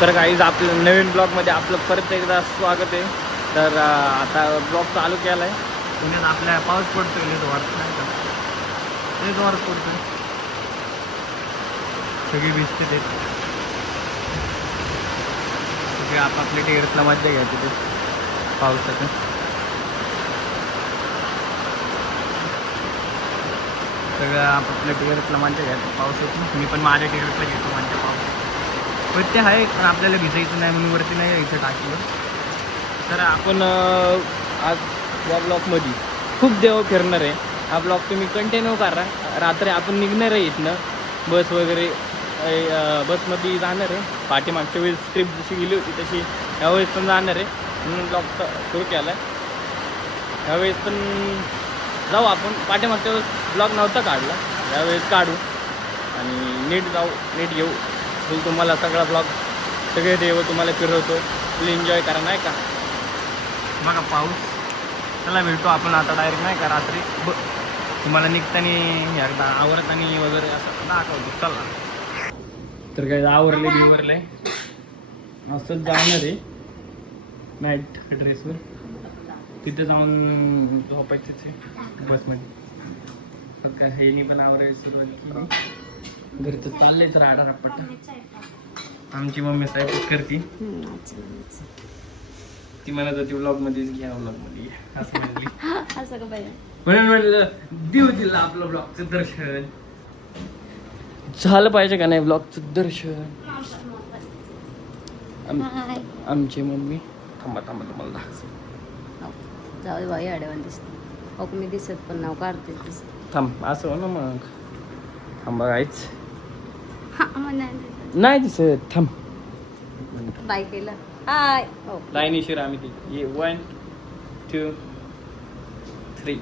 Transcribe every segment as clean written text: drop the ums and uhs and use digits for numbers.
तर काहीच आपलं नवीन ब्लॉगमध्ये आपलं परत एकदा स्वागत आहे. तर आता ब्लॉग चालू केला आहे. पुण्यात आपल्या पाऊस पडतोय, लय जोरात नाही का, लय जोरात पडतोय, सगळी भिजते ते सगळे आपापल्या टेरेसला मजा घ्यायची ते पावसाचं. सगळं आपापल्या टेरेसला मजा घ्यायचं पावसाची. मी पण माझ्या टेरेसला घेतो माझ्या पावसाचं. पण ते आहे, पण आपल्याला भिजायचं नाही म्हणून वरती नाही यायचं टाकीवर. तर आपण आज या ब्लॉकमध्ये खूप देव फिरणार आहे. हा ब्लॉग तुम्ही कंटिन्यू करा. रात्री आपण निघणार आहे इथनं, बस वगैरे बसमध्ये जाणार आहे. पाठीमागच्या वेळेस ट्रिप जशी गेली होती तशी यावेळेस पण जाणार आहे, म्हणून ब्लॉग सुरू केला आहे. यावेळेस पण जाऊ आपण. पाठीमागच्या वेळेस ब्लॉग नव्हता काढला, यावेळेस काढू आणि नीट जाऊ, नीट घेऊ. फुल तुम्हाला सगळा ब्लॉग, सगळे देव तुम्हाला फिरवतो. फुल एन्जॉय करा नाही का. बघा पाऊस. चला भेटू आपण आता डायरेक्ट नाही का रात्री. तुम्हाला निघताना एकदा आवरताना वगैरे असं दाखवतो. चला. तर काय आवरले बिवरले असंच जाणार आहे नाईट ड्रेसवर. तिथे जाऊन झोपायचंच आहे बसमध्ये. तर काय हेनी पण आवरायला सुरुवात केली. घरचं चाललंयच राडा रप्पाटा. आमची मम्मी स्वयंपाक करते. ती म्हणत होती व्लॉगमध्येच घ्या, व्लॉगमध्ये घ्या असं म्हणली. असं का पाहिजे म्हणून म्हणलं देऊ दिला आपलं ब्लॉगचं दर्शन झालं पाहिजे का नाही. ब्लॉगचं दर्शन. आमची मम्मी थांबा थांबा तुम्हाला दाखव. जाऊ बाई अडवण दिसते. हो मी दिसत पण नाव काढते थांब असं हो ना मग. थांबा काहीच नाही दिसत. थांब बाय केलं. हाय. लाईनी शिर आम्ही ती 1 2 3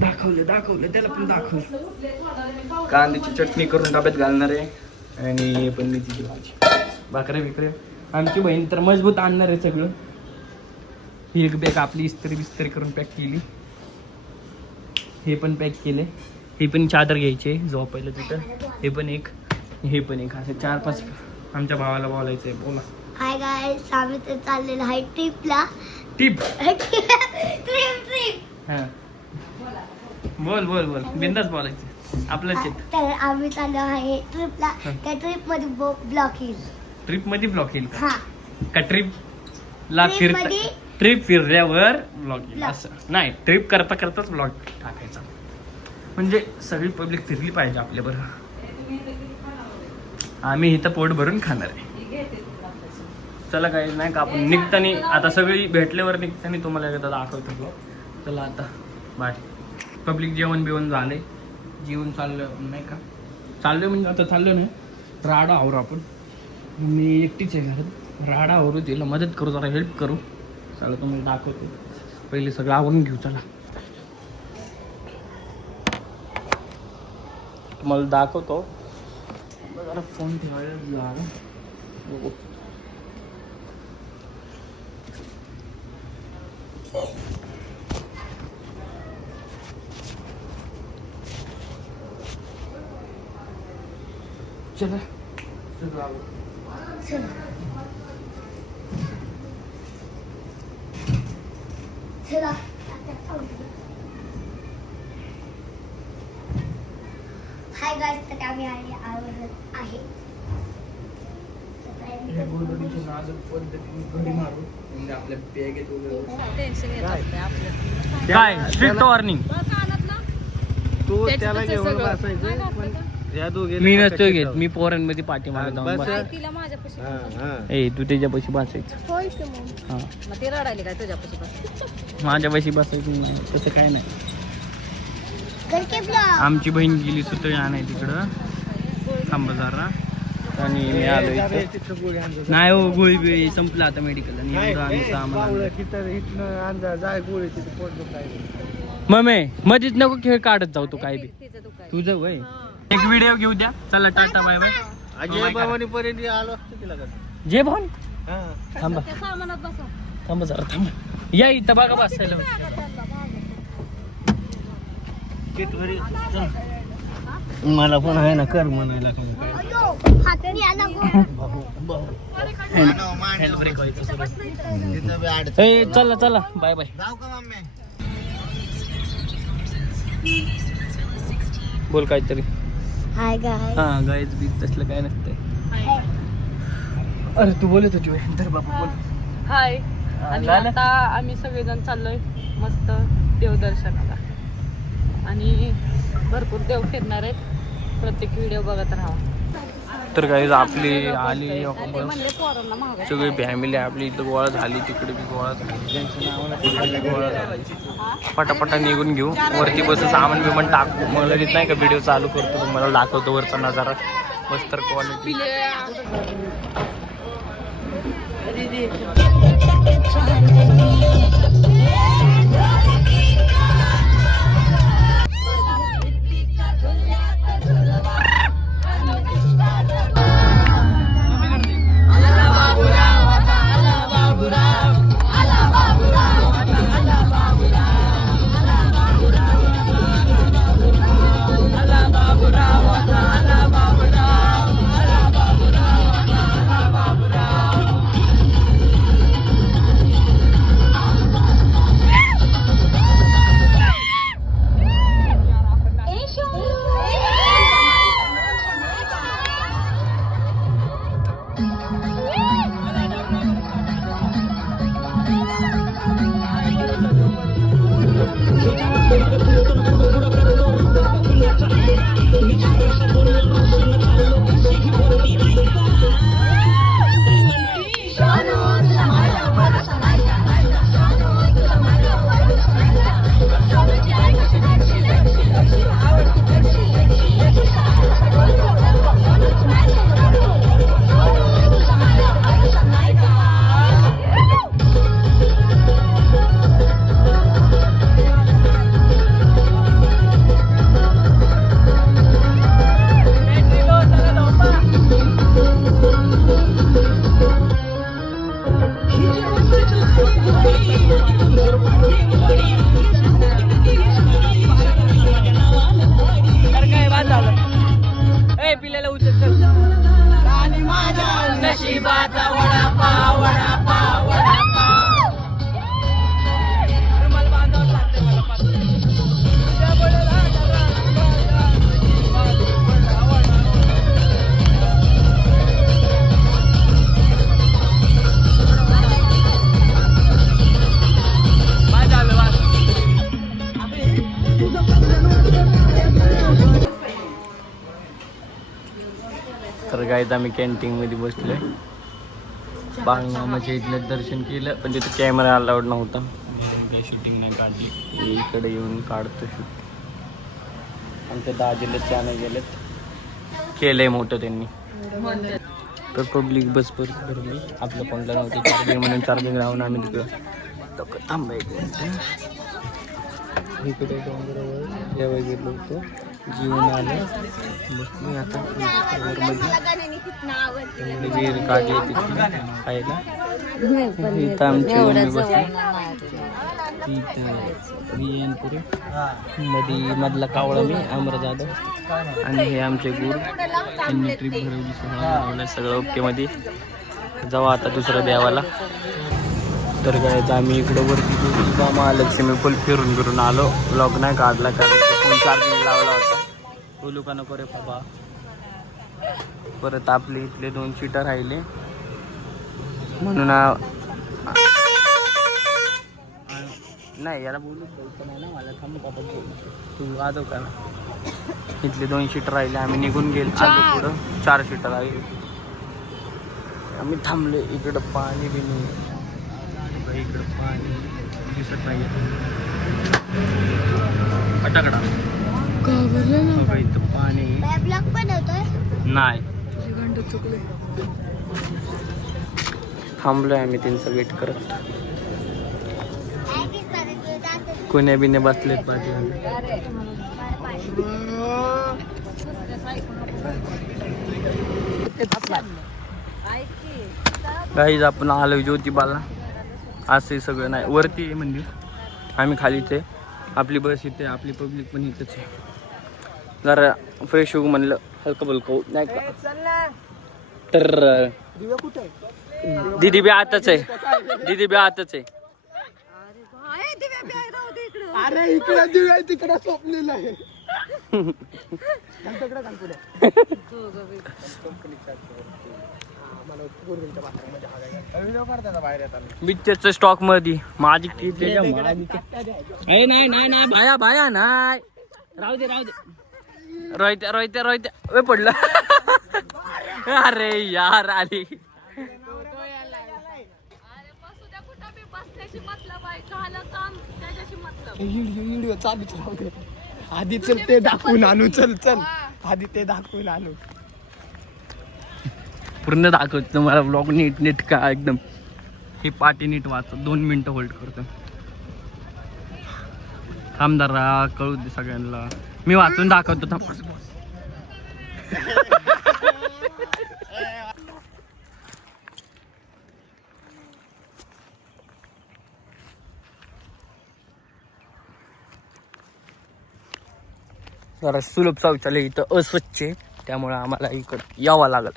दाखवलं त्याला पण दाखवलं. कांद्याची चटणी करून डब्यात घालणार आहे आणि हे पण मेथीची भाजी, भाकऱ्या बिकऱ्या. आमची बहीण तर मजबूत आणणार आहे सगळं. ही एक बॅग आपली इस्त्री बिस्त्री करून पॅक केली. हे पण पॅक केले. हे पण चादर घ्यायचे झोपायला तिथं. हे पण एक, हे पण एक, असे 4-5. आमच्या भावाला बोलायचंय. बोला. हाय गाइस, आम्ही तर चाललेलो आहे ट्रिपला. टिप ट्रिप हा बोल बिंदास बोलायचं आपलंच आहे. तर आम्ही चाललो आहे ट्रिपला. त्या ट्रिप मध्ये ब्लॉक येईल. ट्रिप मध्ये ब्लॉक येईल हा, का? ट्रिपला फिरता, ट्रिप फिरल्यावर ब्लॉग येईल असं नाही. ट्रिप करता करताच ब्लॉग टाकायचा, म्हणजे सगळी पब्लिक फिरली पाहिजे आपल्याबरोबर. आम्ही इथं पोट भरून खाणार आहे. चला काही नाही का आपण निघतानी आता सगळी भेटल्यावर निघतानी तुम्हाला एकदा दाखवतो ब्लॉग. चला आता बाय. पब्लिक जेवण बिवण झाले, जेवण चाललं नाही का. चाललं म्हणजे आता चाललं नाही. राडा आवरू आपण. मी एकटीच आहे घरात. राडा आवरू, तिला मदत करू, जरा हेल्प करू. चला तुम्हाला दाखवतो. पहिले सगळं आवरून घेऊ. चला तुम्हाला दाखवतो. जरा फोन ठेवायला झाला. चला चला. हाय गाइस, तर आम्ही आवरत आहे. आपल्या बॅगेत टेन्शन येत असते आपल्याला. काय स्ट्रिक्ट वॉर्निंग. तू त्याला घेऊन बसायचं पण या दोघे मी नसतो घेत. मी पोरांमध्ये पाठीमागे जाऊन बस. तिला माझ्यापाशी ए तू त्याच्यापाशी बसायचं. होय की मग. हा मग ती रडायली काय तुझ्यापाशी बस. माझ्यापाशी बसायचं नाही, तसं काय नाही. घरचे ब्लॉग. आमची बहीण गेली सुतळी आणाय तिकडं. थांबा जरा. आणि मी आलो इथं. नाही हो, गोळी बिळी संपलं आता मेडिकल. आणि एवढं आम्ही सामान मम्मी मधीच नको खेळ काढत जाऊ. तू काय बी तुझं वय. एक व्हिडिओ घेऊ द्या. चला tata bye bye. Ajay Bhavani पर्यंत आलो असतो तिला का. जे भाऊन थांबा त्या सामानात बसा. थांबा जरा थांबा. या इथं बघा बसायला. मला पण आहे ना कर म्हणायला काय हाताने आला हँडब्रेक व्हायचं सगळं. ए, चला चला बाय बाय. बोल काहीतरी. हाय गाय हा गाईच बीज तसलं काय नसतंय. अरे तू बोलत होती तर बाबा बोल. हाय. आणि झालं? आता आम्ही सगळेजण चाललोय मस्त देवदर्शनाला आणि भरपूर देव फिरणार आहेत. प्रत्येक व्हिडिओ बघत राहा. तर गाईज आपली आली ते म्हणले पोरांना महाग सगळी फॅमिली आपली इथं गोळा झाली, तिकडे बी गोळा झाली, ज्यांचं नाव नाही तिकडे बी गोळा झाली. पटापटा निघून घेऊ. वरती बसू, सामान बिमान टाकू. मग लगेच नाही का व्हिडिओ चालू करतो, तुम्हाला दाखवतो वरचा नजारा. मस्त तर क्वालिटी. पिल्याला उचल चल. नशिबाचा वडापाव वडापाव वडापाव. रुमाल बांधावं लागतंय मला पाच. तर गाईज आम्ही कॅन्टीनमध्ये बसलोय. बाळमामाच्या इथलं दर्शन केलं, पण तिथे कॅमेरा अलाउड नव्हता. काही शूटिंग नाही काढली. इकडे येऊन काढतो शूट. आमच्या दाजीला त्याने गेलेत, केलंय मोठं त्यांनी. तर पब्लिक बस परत भरली. आपलं कोणलं नव्हतं चार्जिंग म्हणून चार्जिंग राहून आम्ही तिकडं थांबायचं. इकडे डोंगरावर जेव्हा गेलो होतो, जीवन आलं बसलो. आता विहीर काढली तिथे खायला. इथं आमची मम्मी बसली. इथं बियानपुरे मध्ये मधला कावळा मी अमर जाधव आणि हे आमचे गुरु. त्यांनी ट्रिप भरवली, सगळं सगळं ओकेमध्ये. जाऊ आता दुसऱ्या देवाला. तर काय आम्ही इकडं वरती महालक्ष्मी फुल फिरून आलो. ब्लॉग नाही काढला कारण फोन चार्जिंग लावला होता. बोलू का नको रे बाबा. परत आपले इथले 2 सीटर राहिले म्हणून नाही याला बोलू द्यायचं नाही ना मला. थांब बाबा तू वाजव का ना. इथले 2 सीटर राहिले, आम्ही निघून गेलो. आलो पुढं 4 सीटर राहिले. आम्ही थांबलो. इकडं पाणी बी नाही. इकडं पाणी दिसत नाही. फटाकडा इथं पाणी ब्लॉग बनवतोय नाही. थांबलोय आम्ही त्यांचं वेट करत. कोण्या बिने बसलेत बाजूला. गाईज आपण आलो ज्योतिबाला. असं सगळं नाही. वरती आहे मंदिर, आम्ही खालीच आहे. आपली बस इथे, आपली पब्लिक पण इथंच आहे. जरा फ्रेश होऊ म्हणलं हलकं फुलकं नाही का. तर दीदी बी आताच आहे, दीदी बी आताच आहे. अरे इकडे दिव्या तिकडे स्वप्नील आहे. बिच्चरचं स्टॉक मध्ये माझी नाही नाही नाही भाया भाया नाही राहू दे रोहित्या रोहित्या रोहित्या पडलं. अरे यार आली. आधी चल ते दाखवून आणू. चल आधी ते दाखवून आणू. पूर्ण दाखवतो तुम्हाला ब्लॉग नीट नीट का एकदम. ही पाटी नीट वाचतो. 2 मिनिटं होल्ड करतो. आमदारा कळू दे सगळ्यांना. मी वाचून दाखवतो थांब. जरा सुलभ शौचालय इथं अस्वच्छ आहे त्यामुळे आम्हाला इकडं यावं लागलं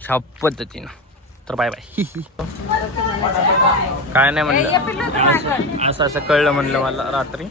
अशा पद्धतीनं. तर बाय बाय. काय नाही म्हणलं असं असं कळलं म्हणलं मला रात्री.